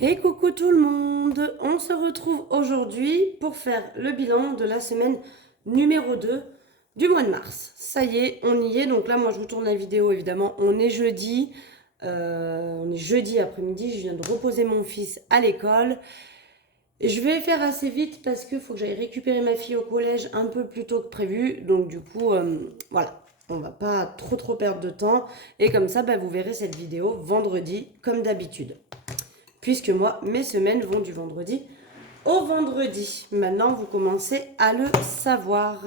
Et coucou tout le monde, on se retrouve aujourd'hui pour faire le bilan de la semaine numéro 2 du mois de mars. Ça y est, on y est, donc là moi je vous tourne la vidéo évidemment, on est jeudi après-midi, je viens de reposer mon fils à l'école. Et je vais faire assez vite parce qu'il faut que j'aille récupérer ma fille au collège un peu plus tôt que prévu, donc du coup voilà. On va pas trop perdre de temps et comme ça vous verrez cette vidéo vendredi comme d'habitude puisque moi, mes semaines vont du vendredi au vendredi. Maintenant, vous commencez à le savoir.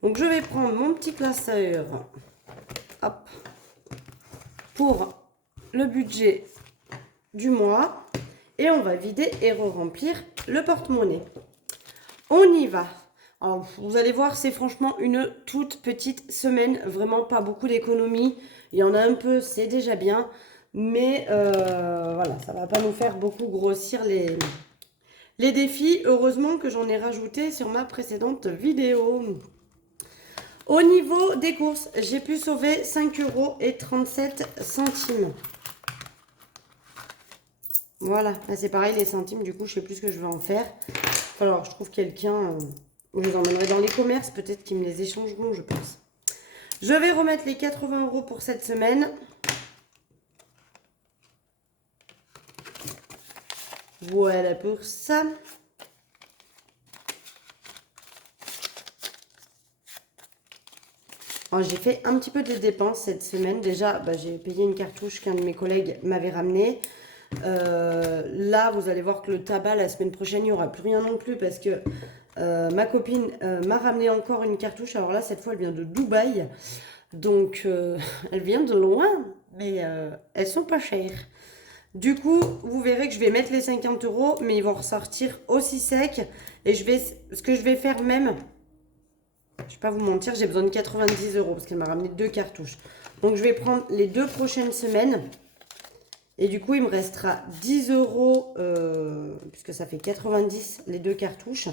Donc, je vais prendre mon petit classeur hop, pour le budget du mois et on va vider et re-remplir le porte-monnaie. On y va. Alors, vous allez voir, c'est franchement une toute petite semaine, vraiment pas beaucoup d'économies. Il y en a un peu, c'est déjà bien. Mais voilà, ça va pas nous faire beaucoup grossir les défis. Heureusement que j'en ai rajouté sur ma précédente vidéo. Au niveau des courses, j'ai pu sauver 5,37 €. Voilà, là c'est pareil, les centimes, du coup, je sais plus ce que je vais en faire. Alors, je trouve quelqu'un, je les emmènerai dans les commerces, peut-être qu'ils me les échangeront, je pense. Je vais remettre les 80 € pour cette semaine. Voilà pour ça. J'ai fait un petit peu de dépenses cette semaine. Déjà, j'ai payé une cartouche qu'un de mes collègues m'avait ramenée. Là, vous allez voir que le tabac, la semaine prochaine, il n'y aura plus rien non plus parce que ma copine m'a ramené encore une cartouche. Alors là, cette fois, elle vient de Dubaï. Donc, elle vient de loin, mais elles sont pas chères. Du coup, vous verrez que je vais mettre les 50 €, mais ils vont ressortir aussi secs. Et ce que je vais faire même, je vais pas vous mentir, j'ai besoin de 90 € parce qu'elle m'a ramené 2 cartouches. Donc, je vais prendre les 2 prochaines semaines. Et du coup, il me restera 10 €, puisque ça fait 90 les 2 cartouches.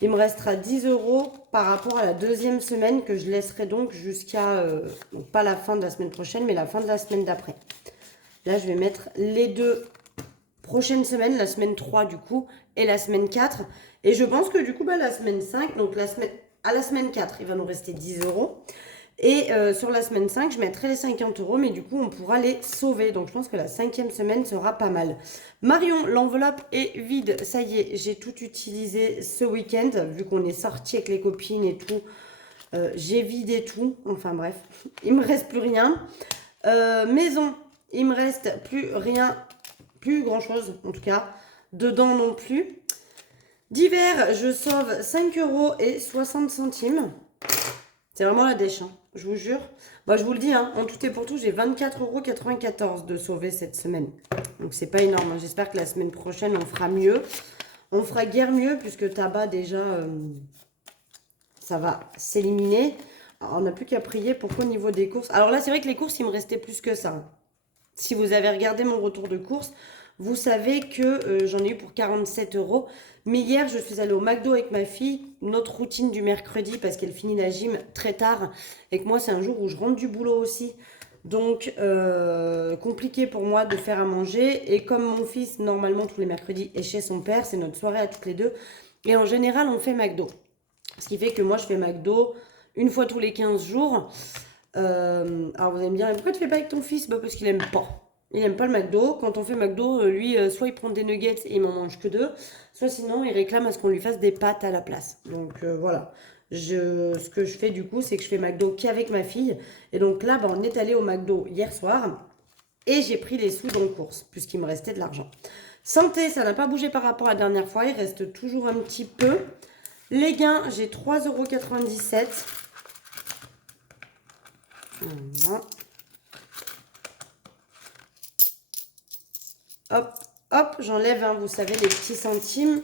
Il me restera 10 € par rapport à la deuxième semaine que je laisserai donc jusqu'à, donc pas la fin de la semaine prochaine, mais la fin de la semaine d'après. Là, je vais mettre les 2 prochaines semaines, la semaine 3 du coup, et la semaine 4. Et je pense que du coup, la semaine 5, donc à la semaine 4, il va nous rester 10 €. Et sur la semaine 5, je mettrai les 50 €, mais du coup, on pourra les sauver. Donc, je pense que la 5e semaine sera pas mal. Marion, l'enveloppe est vide. Ça y est, j'ai tout utilisé ce week-end. Vu qu'on est sorti avec les copines et tout, j'ai vidé tout. Enfin bref, il me reste plus rien. Maison, il me reste plus rien, plus grand-chose en tout cas. Dedans non plus. Divers, je sauve 5,60 €. C'est vraiment la dèche, hein, je vous jure. Je vous le dis, hein, en tout et pour tout, j'ai 24,94 € de sauver cette semaine. Donc c'est pas énorme, hein. J'espère que la semaine prochaine, on fera mieux. On fera guère mieux, puisque tabac, déjà, ça va s'éliminer. On n'a plus qu'à prier pour qu'au niveau des courses... Alors là, c'est vrai que les courses, il me restait plus que ça, hein. Si vous avez regardé mon retour de course, vous savez que j'en ai eu pour 47 €. Mais hier, je suis allée au McDo avec ma fille, notre routine du mercredi, parce qu'elle finit la gym très tard. Et que moi, c'est un jour où je rentre du boulot aussi. Donc, compliqué pour moi de faire à manger. Et comme mon fils, normalement, tous les mercredis, est chez son père, c'est notre soirée à toutes les deux. Et en général, on fait McDo. Ce qui fait que moi, je fais McDo une fois tous les 15 jours. Alors vous allez me dire, pourquoi tu fais pas avec ton fils? Parce qu'il aime pas. Il aime pas le McDo. Quand on fait McDo, lui, soit il prend des nuggets et il m'en mange que 2, soit sinon il réclame à ce qu'on lui fasse des pâtes à la place. Donc voilà. Ce que je fais du coup, c'est que je fais McDo qu'avec ma fille. Et donc là, on est allé au McDo hier soir et j'ai pris les sous dans le course, puisqu'il me restait de l'argent. Santé, ça n'a pas bougé par rapport à la dernière fois. Il reste toujours un petit peu. Les gains, j'ai 3,97 €. Voilà. Hop, hop, j'enlève, hein, vous savez, les petits centimes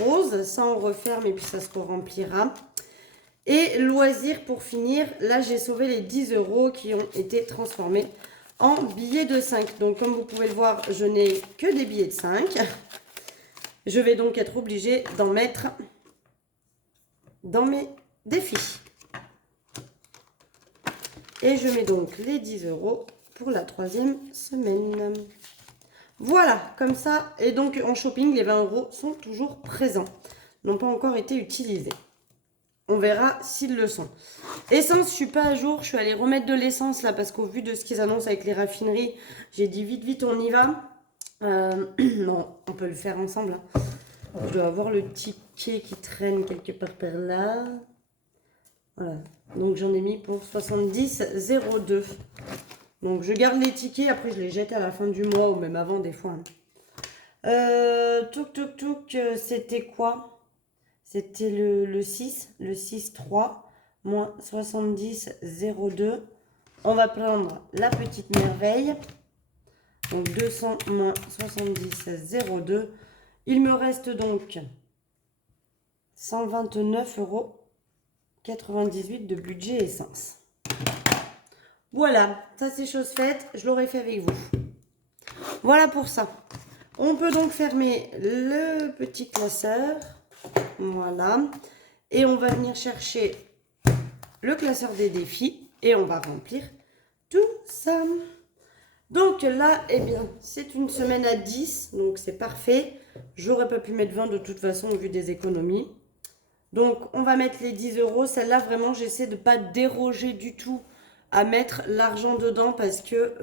roses. Ça, on referme et puis ça se remplira. Et loisirs pour finir. Là, j'ai sauvé les 10 € qui ont été transformés en billets de 5. Donc, comme vous pouvez le voir, je n'ai que des billets de 5. Je vais donc être obligée d'en mettre dans mes défis. Et je mets donc les 10 € pour la 3e semaine. Voilà, comme ça. Et donc, en shopping, les 20 € sont toujours présents. N'ont pas encore été utilisés. On verra s'ils le sont. Essence, je suis pas à jour. Je suis allée remettre de l'essence là parce qu'au vu de ce qu'ils annoncent avec les raffineries, j'ai dit vite, vite, on y va. Non, on peut le faire ensemble. Hein. Je dois avoir le ticket qui traîne quelque part par là. Voilà. Donc j'en ai mis pour 70,02. Donc je garde les tickets. Après, je les jette à la fin du mois ou même avant des fois. Hein. C'était quoi? C'était le 6, le 6,3, moins 70,02. On va prendre la petite merveille. Donc 200 moins 70,02. Il me reste donc 129,98 € de budget essence. Voilà, ça c'est chose faite. Je l'aurais fait avec vous. Voilà pour ça. On peut donc fermer le petit classeur. Voilà. Et on va venir chercher le classeur des défis et on va remplir tout ça. Donc là, eh bien, c'est une semaine à 10, donc c'est parfait. J'aurais pas pu mettre 20 de toute façon au vu des économies. Donc on va mettre les 10 €. Celle-là, vraiment, j'essaie de ne pas déroger du tout à mettre l'argent dedans parce que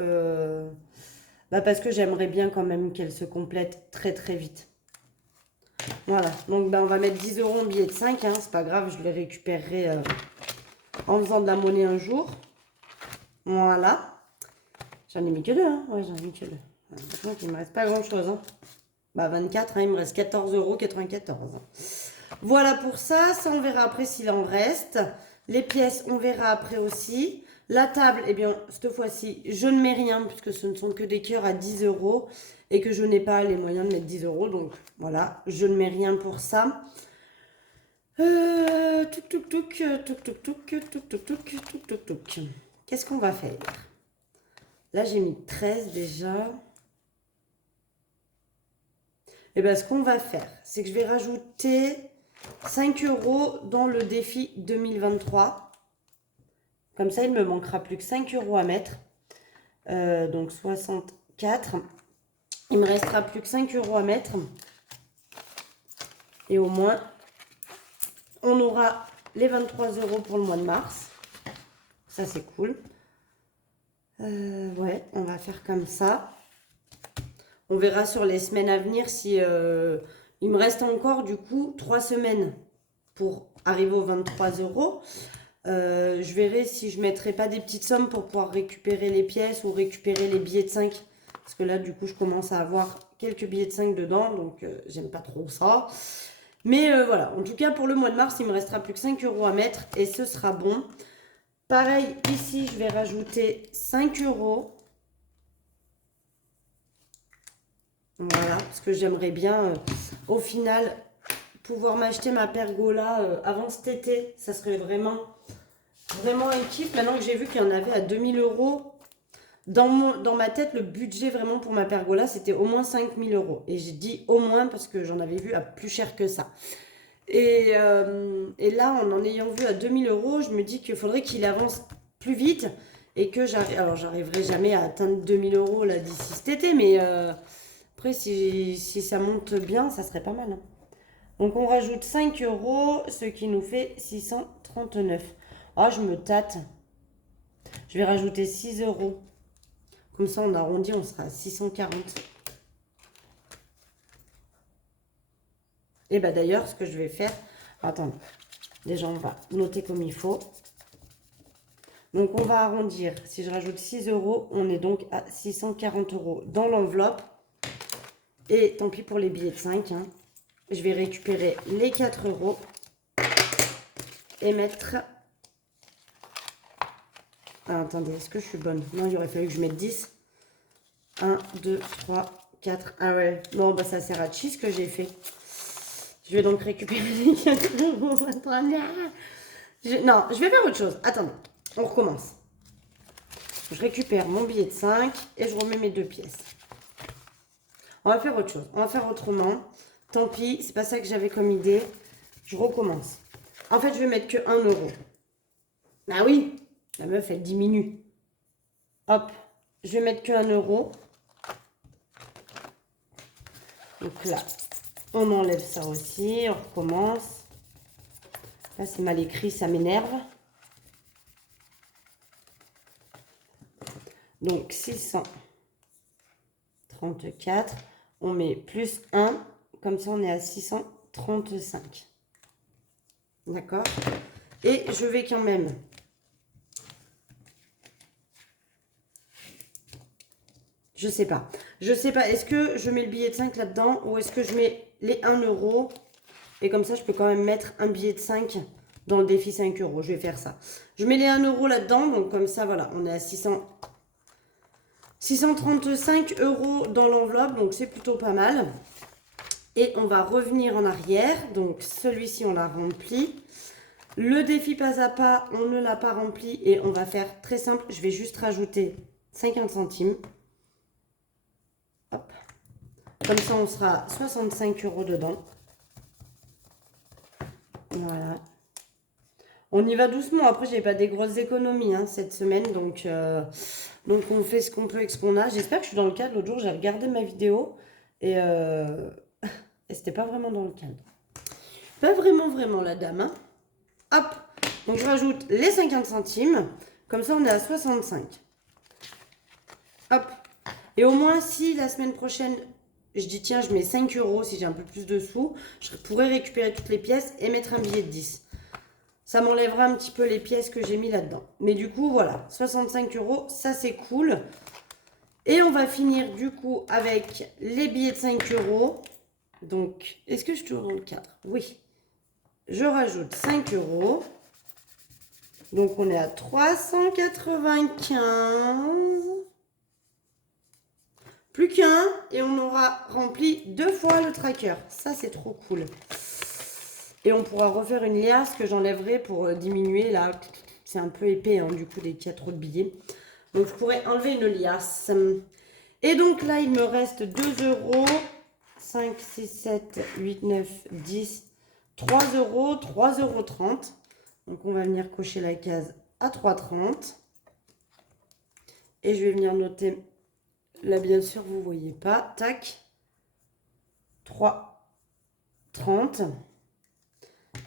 j'aimerais bien quand même qu'elle se complète très très vite. Voilà, donc on va mettre 10 € en billet de 5, hein, c'est pas grave, je les récupérerai en faisant de la monnaie un jour. Voilà. J'en ai mis que 2, hein. Ouais, j'en ai mis que 2. Donc il me reste pas grand chose. Hein. 24, hein, il me reste 14,94 €. Voilà pour ça. Ça, on verra après s'il en reste. Les pièces, on verra après aussi. La table, eh bien, cette fois-ci, je ne mets rien puisque ce ne sont que des cœurs à 10 € et que je n'ai pas les moyens de mettre 10 €. Donc voilà, je ne mets rien pour ça. Qu'est-ce qu'on va faire? Là, j'ai mis 13 déjà. Et bien, ce qu'on va faire, c'est que je vais rajouter 5 € dans le défi 2023. Comme ça, il ne me manquera plus que 5 € à mettre. Donc 64. Il me restera plus que 5 € à mettre. Et au moins, on aura les 23 € pour le mois de mars. Ça, c'est cool. Ouais, on va faire comme ça. On verra sur les semaines à venir si il me reste encore du coup 3 semaines pour arriver aux 23 €. Je verrai si je ne mettrai pas des petites sommes pour pouvoir récupérer les pièces ou récupérer les billets de 5. Parce que là, du coup, je commence à avoir quelques billets de 5 dedans. Donc, j'aime pas trop ça. Mais voilà, en tout cas, pour le mois de mars, il me restera plus que 5 € à mettre. Et ce sera bon. Pareil, ici, je vais rajouter 5 €. Voilà, parce que j'aimerais bien, au final, pouvoir m'acheter ma pergola avant cet été. Ça serait vraiment un kiff. Maintenant que j'ai vu qu'il y en avait à 2000 €, dans ma tête, le budget vraiment pour ma pergola, c'était au moins 5000 €. Et j'ai dit au moins parce que j'en avais vu à plus cher que ça. Et là, en ayant vu à 2000 €, je me dis qu'il faudrait qu'il avance plus vite et que j'arriverai jamais à atteindre 2000 € là d'ici cet été, mais après, si ça monte bien, ça serait pas mal. Hein. Donc, on rajoute 5 €, ce qui nous fait 639. Ah, je me tâte. Je vais rajouter 6 €. Comme ça, on arrondit, on sera à 640. Et bah d'ailleurs, ce que je vais faire... Attends, déjà, on va noter comme il faut. Donc, on va arrondir. Si je rajoute 6 €, on est donc à 640 € dans l'enveloppe. Et tant pis pour les billets de 5. Hein. Je vais récupérer les 4 € et mettre... Ah, attendez, est-ce que je suis bonne? Non, il aurait fallu que je mette 10. 1, 2, 3, 4. Ah ouais, bon, bah ça sert à chi ce que j'ai fait. Je vais donc récupérer les 4 €. Non, je vais faire autre chose. Attendez, on recommence. Je récupère mon billet de 5 et je remets mes 2 pièces. On va faire autre chose. On va faire autrement. Tant pis, c'est pas ça que j'avais comme idée. Je recommence. En fait, je vais mettre que 1 €. Ah oui, la meuf, elle diminue. Hop, je vais mettre que 1 €. Donc là, on enlève ça aussi, on recommence. Là, c'est mal écrit, ça m'énerve. Donc 634, on met plus 1, comme ça on est à 635. D'accord? Et je vais quand même... Je sais pas. Je sais pas. Est-ce que je mets le billet de 5 là-dedans ou est-ce que je mets les 1 euro? Et comme ça, je peux quand même mettre un billet de 5 dans le défi 5 euros. Je vais faire ça. Je mets les 1 euro là-dedans. Donc comme ça, voilà. On est à 635 euros dans l'enveloppe. Donc c'est plutôt pas mal. Et on va revenir en arrière. Donc celui-ci, on l'a rempli. Le défi pas à pas, on ne l'a pas rempli. Et on va faire très simple. Je vais juste rajouter 50 centimes. Hop. Comme ça, on sera à 65 euros dedans. Voilà. On y va doucement. Après, j'ai pas des grosses économies hein, cette semaine. Donc on fait ce qu'on peut avec ce qu'on a. J'espère que je suis dans le cadre. L'autre jour, j'ai regardé ma vidéo. Et, et c'était pas vraiment dans le cadre. Pas vraiment la dame. Hein. Hop. Donc, je rajoute les 50 centimes. Comme ça, on est à 65. Hop. Et au moins, si la semaine prochaine, je dis tiens, je mets 5 euros si j'ai un peu plus de sous, je pourrais récupérer toutes les pièces et mettre un billet de 10. Ça m'enlèvera un petit peu les pièces que j'ai mis là-dedans. Mais du coup, voilà, 65 euros, ça c'est cool. Et on va finir du coup avec les billets de 5 euros. Donc, est-ce que je tourne dans le cadre? Oui. Je rajoute 5 euros. Donc, on est à 395. Plus qu'un et on aura rempli 2 fois le tracker. Ça, c'est trop cool. Et on pourra refaire une liasse que j'enlèverai pour diminuer. Là, c'est un peu épais, hein, du coup, dès qu'il y a trop de billets. Donc, je pourrais enlever une liasse. Et donc, là, il me reste 2 euros. 5, 6, 7, 8, 9, 10. 3 euros, 3,30 euros. Donc, on va venir cocher la case à 3,30. Et je vais venir noter... Là, bien sûr, vous ne voyez pas. Tac. 3,30.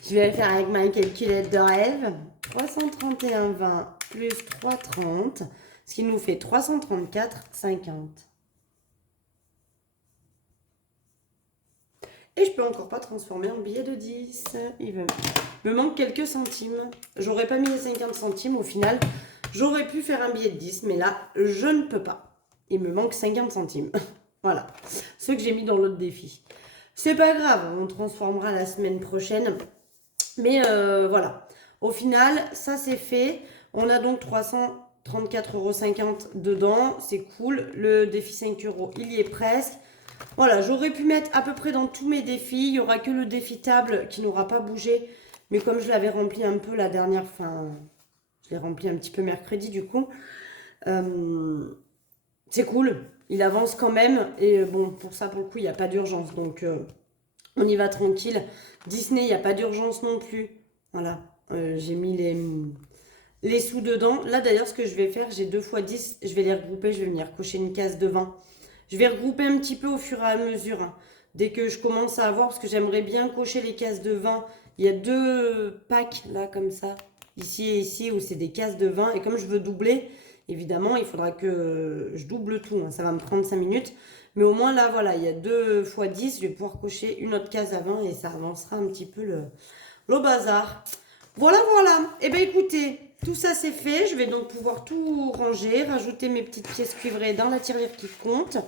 Je vais le faire avec ma calculette de rêve. 331,20 plus 3,30. Ce qui nous fait 334,50. Et je peux encore pas transformer en billet de 10. Il me manque quelques centimes. J'aurais pas mis les 50 centimes. Au final, j'aurais pu faire un billet de 10. Mais là, je ne peux pas. Il me manque 50 centimes. Voilà. Ceux que j'ai mis dans l'autre défi. C'est pas grave. On transformera la semaine prochaine. Mais voilà. Au final, ça c'est fait. On a donc 334,50 euros dedans. C'est cool. Le défi 5 euros, il y est presque. Voilà, j'aurais pu mettre à peu près dans tous mes défis. Il n'y aura que le défi table qui n'aura pas bougé. Mais comme je l'avais rempli un peu la dernière, je l'ai rempli un petit peu mercredi du coup. C'est cool, il avance quand même. Et bon, pour ça, pour le coup, il n'y a pas d'urgence. Donc, on y va tranquille. Disney, il n'y a pas d'urgence non plus. Voilà, j'ai mis les sous dedans. Là, d'ailleurs, ce que je vais faire, j'ai 2 fois 10. Je vais les regrouper, je vais venir cocher une case devant. Je vais regrouper un petit peu au fur et à mesure. Hein. Dès que je commence à avoir, parce que j'aimerais bien cocher les cases de 20. Il y a 2 packs, là, comme ça. Ici et ici, où c'est des cases de 20. Et comme je veux doubler... Évidemment, il faudra que je double tout. Hein. Ça va me prendre 5 minutes. Mais au moins, là, voilà, il y a 2 fois 10. Je vais pouvoir cocher une autre case avant et ça avancera un petit peu le bazar. Voilà. Eh bien, écoutez, tout ça, c'est fait. Je vais donc pouvoir tout ranger, rajouter mes petites pièces cuivrées dans la tirelire qui compte.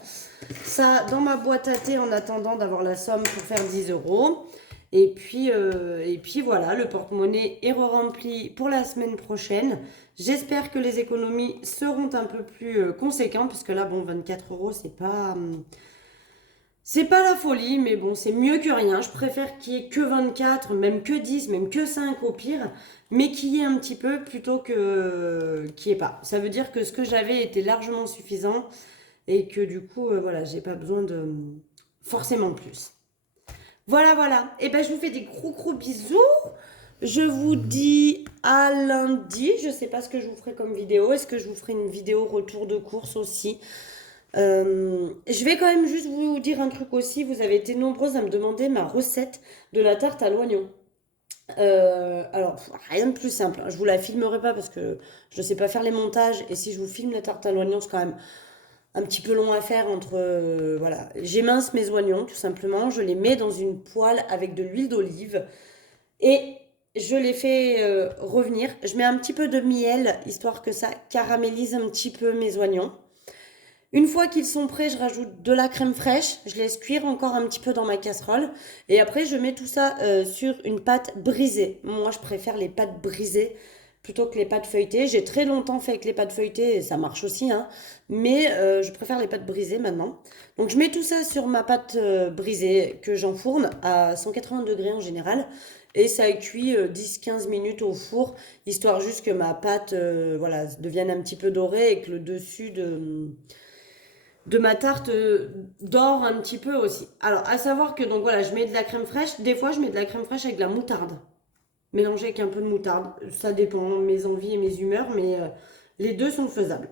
Ça, dans ma boîte à thé en attendant d'avoir la somme pour faire 10 euros. Et puis voilà, le porte-monnaie est rempli pour la semaine prochaine. J'espère que les économies seront un peu plus conséquentes, parce que là, bon, 24 euros, c'est pas la folie, mais bon, c'est mieux que rien. Je préfère qu'il y ait que 24, même que 10, même que 5 au pire, mais qu'il y ait un petit peu plutôt que qu'il n'y ait pas. Ça veut dire que ce que j'avais était largement suffisant et que du coup, voilà, j'ai pas besoin de forcément plus. Voilà. Et ben, je vous fais des gros bisous. Je vous dis à lundi. Je sais pas ce que je vous ferai comme vidéo. Est-ce que je vous ferai une vidéo retour de course aussi? Je vais quand même juste vous dire un truc aussi. Vous avez été nombreuses à me demander ma recette de la tarte à l'oignon. Alors, rien de plus simple, hein. Je vous la filmerai pas parce que je ne sais pas faire les montages. Et si je vous filme la tarte à l'oignon, c'est quand même un petit peu long à faire entre... voilà. J'émince mes oignons, tout simplement. Je les mets dans une poêle avec de l'huile d'olive. Et je les fais revenir. Je mets un petit peu de miel, histoire que ça caramélise un petit peu mes oignons. Une fois qu'ils sont prêts, je rajoute de la crème fraîche, je laisse cuire encore un petit peu dans ma casserole et après je mets tout ça sur une pâte brisée. Moi je préfère les pâtes brisées plutôt que les pâtes feuilletées. J'ai très longtemps fait avec les pâtes feuilletées et ça marche aussi, hein, mais je préfère les pâtes brisées maintenant. Donc je mets tout ça sur ma pâte brisée que j'enfourne à 180 degrés en général et ça cuit 10-15 minutes au four, histoire juste que ma pâte voilà, devienne un petit peu dorée et que le dessus de ma tarte dort un petit peu aussi. Alors, à savoir que donc voilà, je mets de la crème fraîche. Des fois, je mets de la crème fraîche avec de la moutarde, mélangée avec un peu de moutarde. Ça dépend de mes envies et mes humeurs, mais les deux sont faisables.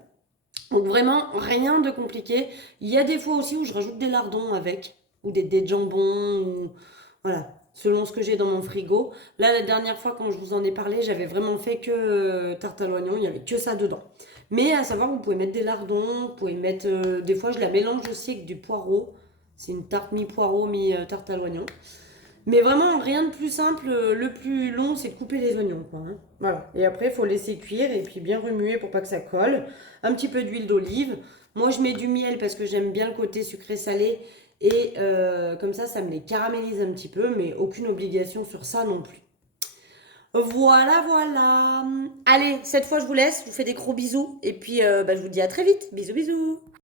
Donc vraiment, rien de compliqué. Il y a des fois aussi où je rajoute des lardons avec, ou des jambons, ou voilà, selon ce que j'ai dans mon frigo. Là, la dernière fois, quand je vous en ai parlé, j'avais vraiment fait que tarte à l'oignon, il n'y avait que ça dedans. Mais à savoir, vous pouvez mettre des lardons, vous pouvez mettre... des fois, je la mélange aussi avec du poireau. C'est une tarte mi-poireau, mi-tarte à l'oignon. Mais vraiment, rien de plus simple. Le plus long, c'est de couper les oignons, quoi, hein. Voilà. Et après, il faut laisser cuire et puis bien remuer pour pas que ça colle. Un petit peu d'huile d'olive. Moi, je mets du miel parce que j'aime bien le côté sucré-salé. Et comme ça me les caramélise un petit peu, mais aucune obligation sur ça non plus. Voilà, voilà. Allez, cette fois, je vous laisse. Je vous fais des gros bisous. Et puis, je vous dis à très vite. Bisous, bisous.